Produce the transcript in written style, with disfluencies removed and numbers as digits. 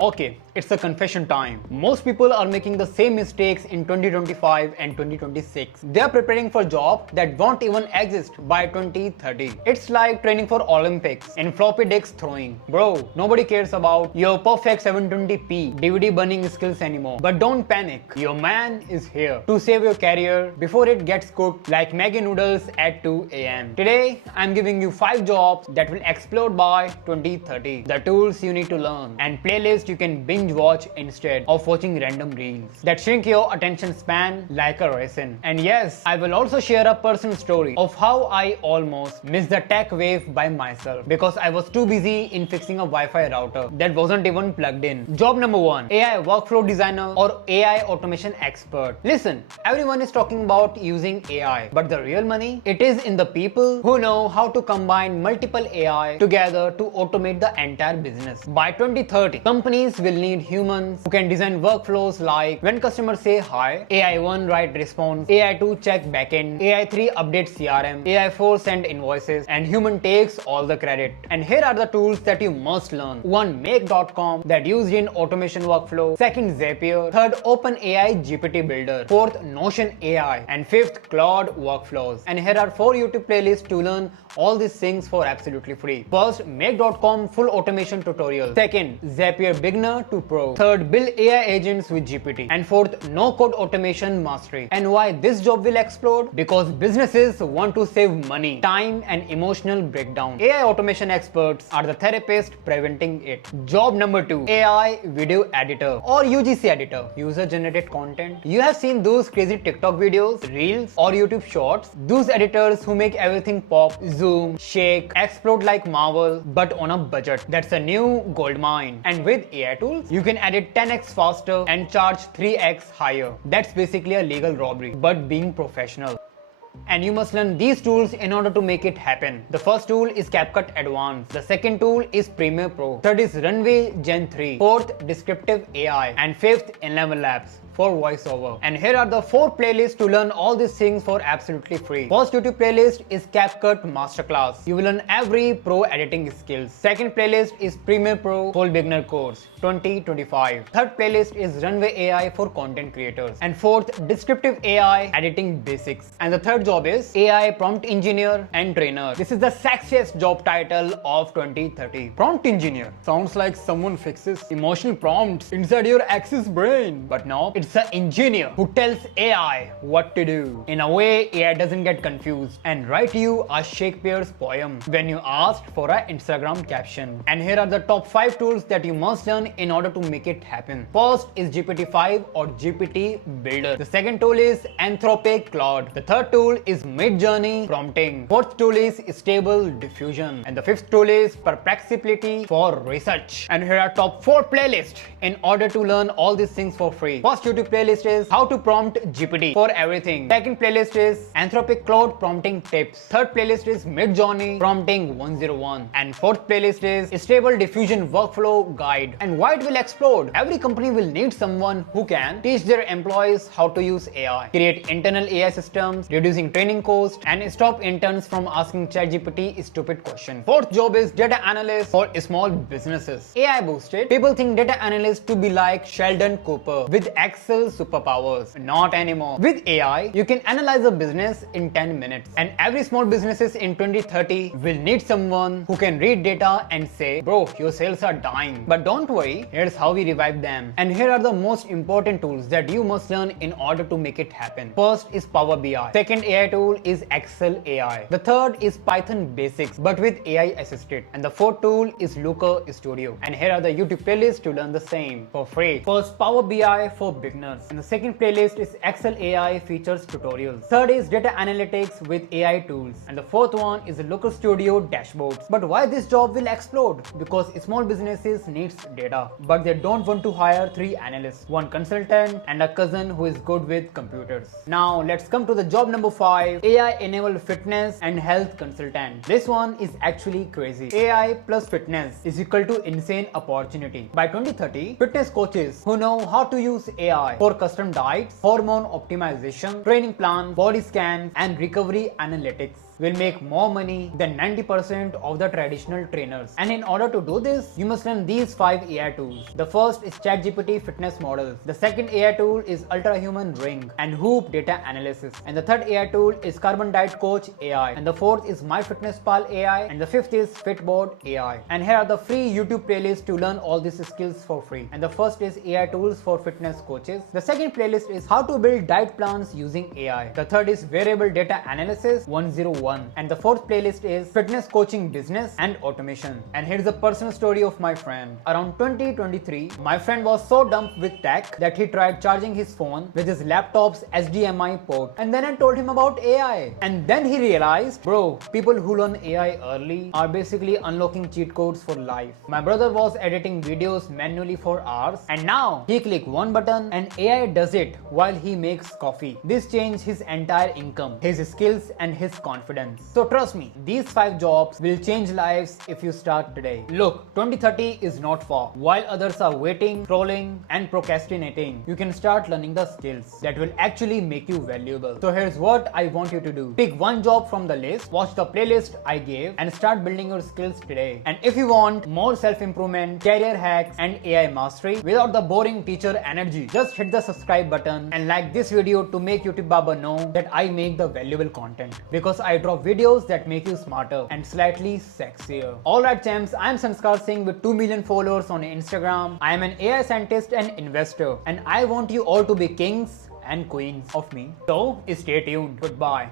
Okay, it's a confession time. Most people are making the same mistakes in 2025 and 2026. They are preparing for jobs that won't even exist by 2030. It's like training for Olympics and floppy disks throwing. Bro, nobody cares about your perfect 720p DVD burning skills anymore. But don't panic. Your man is here to save your career before it gets cooked like Maggi noodles at 2 a.m. Today, I'm giving you 5 jobs that will explode by 2030. The tools you need to learn and playlists you can binge watch instead of watching random reels that shrink your attention span like a raisin. And yes, I will also share a personal story of how I almost missed the tech wave by myself because I was too busy in fixing a Wi-Fi router that wasn't even plugged in. Job number 1, AI workflow designer or AI automation expert. Listen, everyone is talking about using AI, but the real money, it is in the people who know how to combine multiple AI together to automate the entire business. By 2030, companies will need humans who can design workflows like when customers say hi, AI1 write response, AI2 check backend, AI3 update CRM, AI4 send invoices, and human takes all the credit. And here are the tools that you must learn. 1. Make.com that used in automation workflow. 2nd. Zapier. 3rd. OpenAI GPT Builder. 4th. Notion AI. And 5th. Claude Workflows. And here are 4 YouTube playlists to learn all these things for absolutely free. 1st. Make.com full automation tutorial. 2nd. Zapier beginner to pro. 3rd. Build AI agents with GPT. And 4th. No code automation mastery. And why this job will explode? Because businesses want to save money, time, and emotional breakdown. AI automation experts are the therapists preventing it. Job number 2, AI video editor or UGC editor, user generated content. You have seen those crazy TikTok videos, reels, or YouTube shorts. Those editors who make everything pop, zoom, shake, explode like Marvel, but on a budget. That's a new gold mine. And with AI tools, you can edit 10x faster and charge 3x higher. That's basically a legal robbery, but being professional. And you must learn these tools in order to make it happen. The first tool is CapCut Advanced. The second tool is Premiere Pro. Third is Runway Gen 3. Fourth, Descriptive AI. And fifth, Enlevel Labs for voiceover. And here are the 4 playlists to learn all these things for absolutely free. First YouTube playlist is CapCut Masterclass. You will learn every pro editing skills. Second playlist is Premiere Pro Full Beginner Course 2025. Third playlist is Runway AI for content creators. And fourth, Descriptive AI editing basics. And the third job is AI prompt engineer and trainer. This is the sexiest job title of 2030. Prompt engineer sounds like someone fixes emotional prompts inside your Axis brain, but no, it's an engineer who tells AI what to do. In a way, AI doesn't get confused and write you a Shakespeare's poem when you asked for an Instagram caption. And here are the top 5 tools that you must learn in order to make it happen. First is GPT-5 or GPT Builder. The second tool is Anthropic Claude. The third tool is Midjourney prompting. Fourth tool is Stable Diffusion. And the fifth tool is Perplexity for research. And here are top 4 playlists in order to learn all these things for free. First YouTube playlist is How to Prompt GPT for Everything. Second playlist is Anthropic Claude Prompting Tips. Third playlist is Midjourney Prompting 101. And fourth playlist is Stable Diffusion Workflow Guide. And why it will explode? Every company will need someone who can teach their employees how to use AI, create internal AI systems, reducing training costs, and stop interns from asking ChatGPT stupid questions. Fourth job is data analyst for small businesses. AI boosted. People think data analyst to be like Sheldon Cooper with Excel superpowers. Not anymore. With AI, you can analyze a business in 10 minutes. And every small businesses in 2030 will need someone who can read data and say, bro, your sales are dying. But don't worry, here's how we revive them. And here are the most important tools that you must learn in order to make it happen. First is Power BI. Second AI tool is Excel AI. The third is Python Basics, but with AI assisted. And the fourth tool is Looker Studio. And here are the YouTube playlists to learn the same for free. First, Power BI for beginners. And the second playlist is Excel AI features tutorials. Third is Data Analytics with AI tools. And the fourth one is Looker Studio dashboards. But why this job will explode? Because small businesses needs data, but they don't want to hire 3 analysts, 1 consultant, and a cousin who is good with computers. Now let's come to the job number 5, AI enabled fitness and health consultant. This one is actually crazy. AI plus fitness is equal to insane opportunity. By 2030, fitness coaches who know how to use AI for custom diets, hormone optimization, training plan, body scans, and recovery analytics will make more money than 90% of the traditional trainers. And in order to do this, you must learn these 5 AI tools. The first is ChatGPT fitness models. The second AI tool is Ultrahuman Ring and Hoop data analysis. And the third AI tool is Carbon Diet Coach AI. And the fourth is MyFitnessPal AI. And the fifth is Fitboard AI. And here are the free YouTube playlists to learn all these skills for free. And the first is AI tools for fitness coaches. The second playlist is how to build diet plans using AI. The third is Variable Data Analysis 101. And the fourth playlist is Fitness Coaching Business and Automation. And here's a personal story of my friend. Around 2023, my friend was so dumped with tech that he tried charging his phone with his laptop's HDMI port. And then I told him about AI. And then he realized, bro, people who learn AI early are basically unlocking cheat codes for life. My brother was editing videos manually for hours, and now he click one button and AI does it while he makes coffee. This changed his entire income, his skills and his confidence. So trust me, these 5 jobs will change lives if you start today. Look, 2030 is not far. While others are waiting, scrolling and procrastinating, you can start learning the skills that will actually make you valuable. So here's what I want you to do. Pick one job from the list, watch the playlist I gave and start building your skills today. And if you want more self-improvement, career hacks and AI mastery without the boring teacher energy, just hit the subscribe button and like this video to make YouTube Baba know that I make the valuable content, because I drop videos that make you smarter and slightly sexier. Alright champs, I am Sanskar Singh with 2 million followers on Instagram. I am an AI scientist and investor, and I want you all to be kings and queens of me. So stay tuned. Goodbye.